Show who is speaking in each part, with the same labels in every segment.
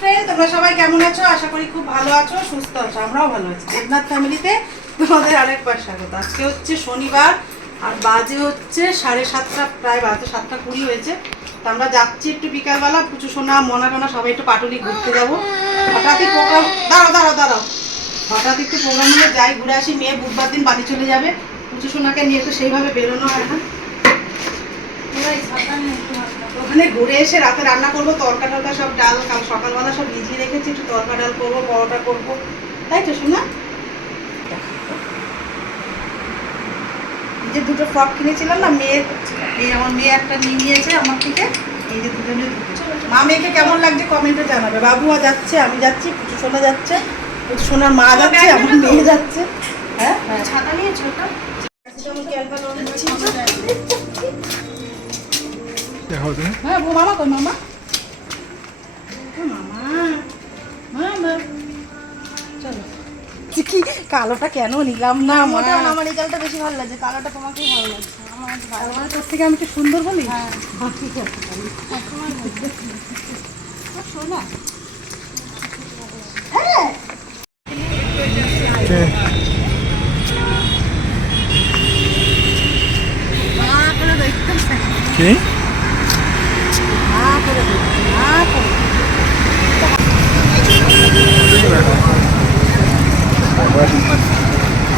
Speaker 1: Friend তোমরা সবাই কেমন আছো আশা করি খুব ভালো আছো সুস্থ আছো আমরাও ভালো আছি দেবনাথ ফ্যামিলিতে তোমাদের আরেকবার স্বাগত। আজকে হচ্ছে শনিবার, আর বাজে হচ্ছে সাড়ে সাতটা, প্রায় বাজে সাতটা কুড়ি হয়েছে। তো আমরা যাচ্ছি একটু বিকালবেলা পুচু সোনা, মনা টোনা, সবাই একটু পাটুলি ঘুরতে যাব। হঠাৎই প্রোগ্রাম দাঁড়াও দাঁড়াও দাঁড়াও। হঠাৎ একটু প্রোগ্রাম নিয়ে যাই, ঘুরে আসি, মেয়ে বুধবার দিন বাড়ি চলে যাবে। পুচু সোনাকে নিয়ে তো সেইভাবে বেরোনো হয় না। ওখানে ঘুরে এসে রাতে রান্না করব, তরকা টরকা সব ডাল, কাল সকালবেলা সব ভিজিয়ে রেখেছি, একটু তরকা ডাল করব, পরোটা করব। তাই তো শোনা যে দুটো ফ্রক কিনেছিলাম না মেয়ের এই আমার মেয়ে একটা নিয়ে নিয়েছে আমার থেকে এই যে দুজনে দুটো। মা মেয়েকে কেমন লাগছে কমেন্টে জানাবে। বাবুয়া যাচ্ছে আমি যাচ্ছি পুচু সোনা যাচ্ছে পুচু সোনার মা যাচ্ছে আমার মেয়ে যাচ্ছে। হ্যাঁ? হ্যাঁ
Speaker 2: ছাতা নিয়েছো
Speaker 3: দেখো তুমি।
Speaker 1: হ্যাঁ মামা কই মামা। ও মামা মামা। কালোটা কেন নিলাম না
Speaker 2: মোটা আমার এই জালটা বেশি ভালো লাগছে কালোটা তোমাকেই ভালো লাগছে আমার কাছে
Speaker 1: তোর থেকে আমি কি সুন্দর বলি? হ্যাঁ। ঠিক আছে। শোনা
Speaker 3: কে?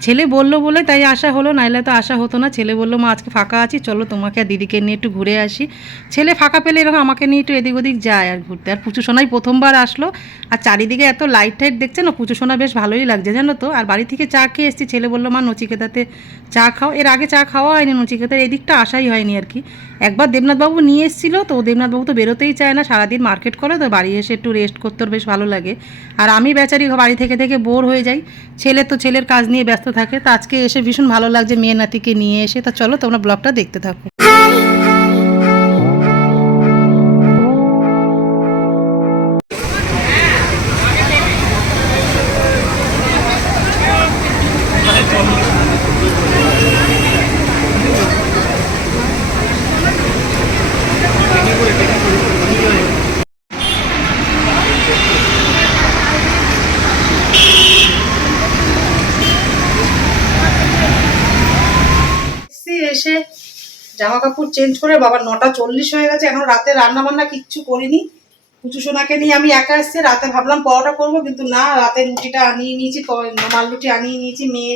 Speaker 1: ছেলে বলল বলে তাই আসা হলো, নাইলে তো আসা হতো না। ছেলে বলল, মা, আজকে ফাঁকা আছি, চলো তোমাকে আর দিদিকে নিয়ে একটু ঘুরে আসি। ছেলে ফাঁকা পেলে এরকম আমাকে নিয়ে একটু এদিক ওদিক যায় আর ঘুরতে। আর পুচু সোনাই প্রথমবার আসলো। আর চারিদিকে এত লাইট টাইট দেখছে না, পুচু সোনা বেশ ভালোই লাগছে, জানো তো। আর বাড়ি থেকে চা খেয়ে এসেছি। ছেলে বলল, মা, নচিকেতাতে চা খাও। এর আগে চা খাওয়া হয়নি নচিকেতার, এদিকটা আসাই হয়নি আর কি। একবার দেবনাথবাবু নিয়ে এসেছিল, তো দেবনাথবাবু তো বেরোতেই চায় না, সারাদিন মার্কেট করে, তো বাড়ি এসে একটু রেস্ট করতে বেশ ভালো লাগে। আর আমি বেচারি বাড়ি থেকে থেকে বোর হয়ে যাই। ছেলে তো ছেলের কাজ নিয়ে ব্যস্ত থাকে, তো আজকে এসে ভীষণ ভালো লাগছে মেয়ে নাতিকে নিয়ে এসে। তা চলো তোমরা ব্লগটা দেখতে থাকো। এসে জামা কাপড় চেঞ্জ করে বাবা নটা চল্লিশ হয়ে গেছে, এখন রাতে রান্না বান্না কিচ্ছু করিনি। কুচু সোনাকে নিয়ে আমি একা এসছি রাতে ভাবলাম পরোটা করব, কিন্তু না, রাতে রুটিটা আনিয়ে নিয়েছি মাল রুটি আনিয়ে নিয়েছি, মেয়ে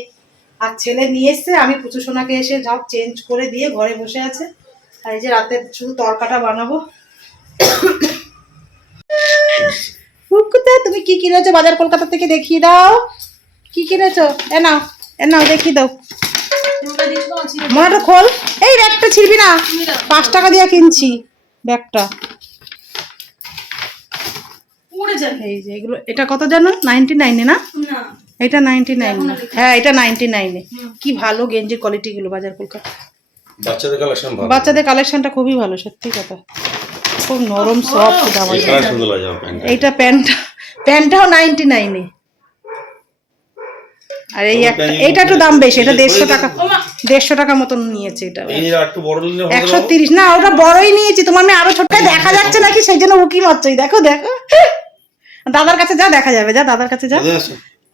Speaker 1: আর ছেলে নিয়ে এসছে। আমি পুচু সোনাকে এসে সব চেঞ্জ করে দিয়ে ঘরে বসে আছে। আর এই যে রাতে শুধু তরকাটা বানাবো। তুমি কি কিনেছো? বাজার কলকাতা থেকে দেখিয়ে দাও। কি কিনেছো? এ নাও এ নাও, দেখিয়ে দাও। মনেটা খোল। এই ব্যাগটা ছিড়বি না। পাঁচ টাকা দিয়ে কিনছি ব্যাগটা। এই যে এগুলো এটা কত জানো? নাইনটি নাইনে না?
Speaker 2: না।
Speaker 1: এটা নাইনটি নাইন। হ্যাঁ এটা নাইনটি নাইনে। কি ভালো গেঞ্জির কোয়ালিটিগুলো বাজার কলকাতা
Speaker 4: বাচ্চাদের কালেকশন
Speaker 1: বাচ্চাদের কালেকশনটা খুবই ভালো সত্যি কথা। খুব নরম সফট জামা এইটা প্যান্টটা প্যান্টটাও নাইনটি নাইনে। আর এই একটা এইটা একটু দাম বেশি এটা দেড়শো টাকা দেড়শো টাকা মতন নিয়েছে এটা।
Speaker 4: এই আর একটু বড় নিলে ভালো
Speaker 1: একশো। তিরিশ। না ওটা বড়ই নিয়েছি তোমার মেয়ে আরও ছোট দেখা যাচ্ছে নাকি সেই জন্য উকি মারছো। দেখো দেখো। দাদার কাছে যা দেখা যাবে। যা দাদার কাছে যা।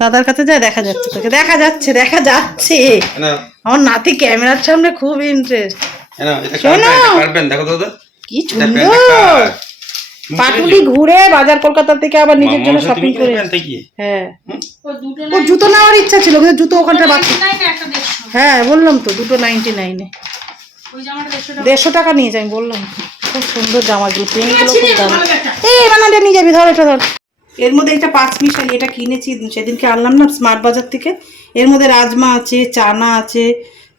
Speaker 1: দাদার কাছে যা দেখা যাচ্ছে তোকে। দেখা যাচ্ছে দেখা যাচ্ছে। আমার নাতি ক্যামেরার সামনে খুব ইন্টারেস্ট
Speaker 4: এটা
Speaker 1: শোনো। কি সুন্দর? পাটুলি ঘুরে বাজার কলকাতা থেকে আবার নিজের জন্য শপিং করে হ্যাঁ।
Speaker 2: ও
Speaker 1: জুতো নেওয়ার ইচ্ছা ছিল কিন্তু জুতো ওখানটা
Speaker 2: একটা দেড়শো।
Speaker 1: হ্যাঁ বললাম তো দুটো নাইনটি নাইনে
Speaker 2: দেড়শো টাকা।
Speaker 1: নিয়েছে আমি বললাম খুব সুন্দর জামাগুলো প্রিন্টগুলো খুব দাম এই বানাটা নিয়ে যাবি ধর এটা ধর। এর মধ্যে এটা পাঁচ মিশালি এটা কিনেছি সেদিনকে আনলাম না স্মার্ট বাজার থেকে। এর মধ্যে রাজমা আছে চানা আছে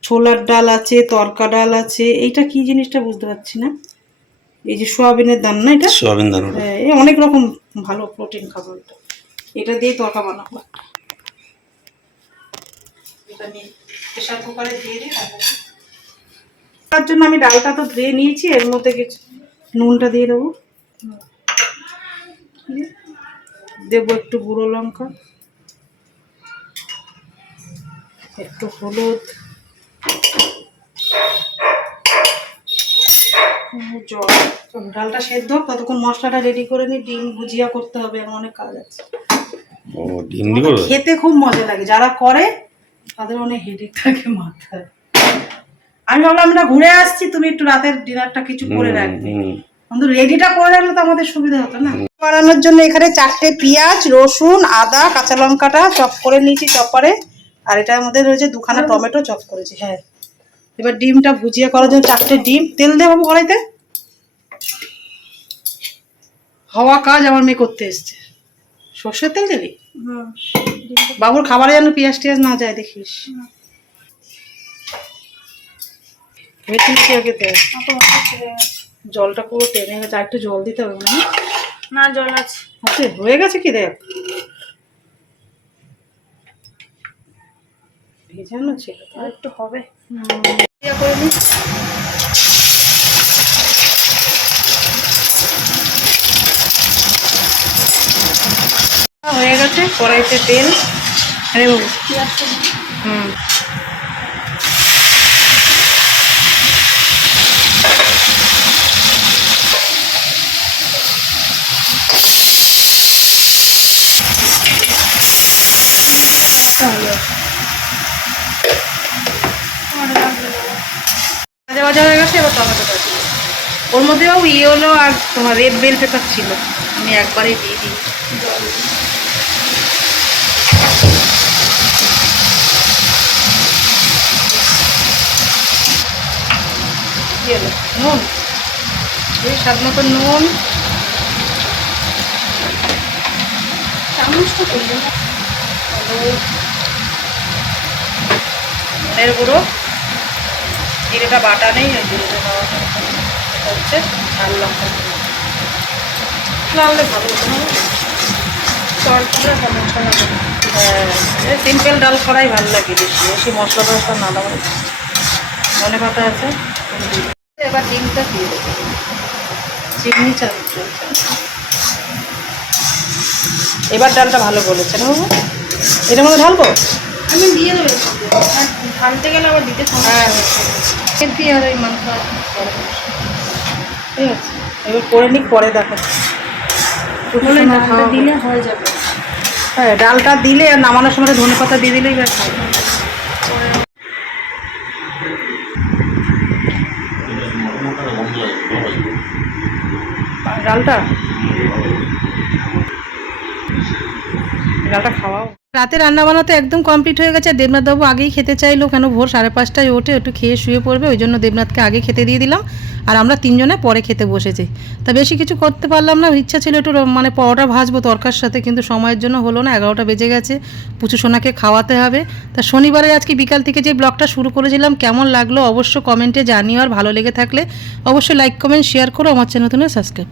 Speaker 1: ছোলার ডাল আছে তরকা ডাল আছে এইটা কি জিনিসটা বুঝতে পারছি না। এই যে সোয়াবিনের দান না এটা?
Speaker 4: সোয়াবিন দানা।
Speaker 1: হ্যাঁ, এই অনেক রকম ভালো প্রোটিন খাবার এটা। এটা দিয়ে তরকা বানাবো। এটা নিয়ে প্রেশার কুকারে দিয়ে দিই তার জন্য আমি ডালটা তো ধুয়ে নিয়েছি এর মধ্যে কিছু নুনটা দিয়ে দেবো। দেবো একটু গুঁড়ো লঙ্কা একটু হলুদ। জল। ডালটা সেদ্ধ ততক্ষণ মশলাটা রেডি করে নিই ডিম ভুজিয়া করতে হবে আর অনেক কাজ আছে।
Speaker 4: ও ডিম
Speaker 1: খেতে খুব মজা লাগে। যারা করে তাদের অনেক হেডেক থাকে মাথায়। আমি ভাবলাম আমরা ঘুরে আসছি তুমি একটু রাতের ডিনারটা কিছু করে রাখবে। কিন্তু রেডিটা করে রাখলে তো আমাদের সুবিধা হতো না? বানানোর জন্য এখানে চারটে পেঁয়াজ রসুন আদা কাঁচা লঙ্কাটা চপ করে নিয়েছি চপারে। আর এটার মধ্যে রয়েছে দুখানা টমেটো চপ করেছি হ্যাঁ। এবার ডিমটা ভুজিয়া করার জন্য চারটে ডিম। তেল দেবো কড়াইতে? হওয়া কাজ আমার মেয়ে করতে এসছে। সর্ষের তেল
Speaker 2: হুম।
Speaker 1: বাবুর খাবারে যেন পেঁয়াজ টিয়াজ না যায় দেখিস। জলটা পুরো টেনে গেছে আর একটু জল দিতে হবে মনে।
Speaker 2: না জল আছে।
Speaker 1: আছে হয়ে গেছে কি দেখ? ভেজানো ছিল
Speaker 2: আর একটু হবে।
Speaker 1: হয়ে গেছে কড়াইতে তেল। হুম। ভাজা হয়ে গেছে এবার টমেটোটা ছিল ওর মধ্যেও ইয়েলো আর তোমার রেড বেল পেপার ছিল। আমি একবারেই দিয়ে দিই। নুন। স্বাদ মতো নুন।
Speaker 2: করলে
Speaker 1: হলুদ, ধনের গুঁড়ো। জিরেটা বাটা নেই ওই দেওয়া হচ্ছে। ঝাল লঙ্কা গুঁড়ো। ভালো
Speaker 2: দেবো
Speaker 1: হ্যাঁ সিম্পল ডাল করাই ভালো লাগে বেশি। বেশি মশলা টশলা না দেওয়া মনে পাতা আছে। এবার ডিমটা দিয়ে দেবো। চিমনি চাল এবার ডালটা ভালো বলেছে না বাবু? এটার মধ্যে ঢালবো?
Speaker 2: আমি দিয়ে দেবো। ঢালতে গেলে আবার দিতে
Speaker 1: হ্যাঁ। দিয়ে আর ওই মাংস। ঠিক আছে এবার করে নিক পরে দেখো
Speaker 2: ডালটা দিলে হয়ে যাবে।
Speaker 1: হ্যাঁ ডালটা দিলে আর নামানোর সময় ধনে পাতা দিয়ে দিলেই ব্যাস। ডালটা? ডালটা খাওয়াও। রাতে রান্না বান্না তো একদম কমপ্লিট হয়ে গেছে। দেবনাথবাবু আগেই খেতে চাইলো কেন? ভোর সাড়ে পাঁচটায় ওঠে একটু খেয়ে শুয়ে পড়বে, ওই জন্য দেবনাথকে আগে খেতে দিয়ে দিলাম। আর আমরা তিনজনে পরে খেতে বসেছি। তা বেশি কিছু করতে পারলাম না, ইচ্ছা ছিল একটু মানে পরোটা ভাজবো তরকার সাথে, কিন্তু সময়ের জন্য হলো না, এগারোটা বেজে গেছে। পুচু সোনাকে খাওয়াতে হবে। তা শনিবারে আজকে বিকাল থেকে যে ব্লগটা শুরু করেছিলাম, কেমন লাগল অবশ্য কমেন্টে জানিও, আর ভালো লেগে থাকলে অবশ্যই লাইক কমেন্ট শেয়ার করো, আমার চ্যানেল সাবস্ক্রাইব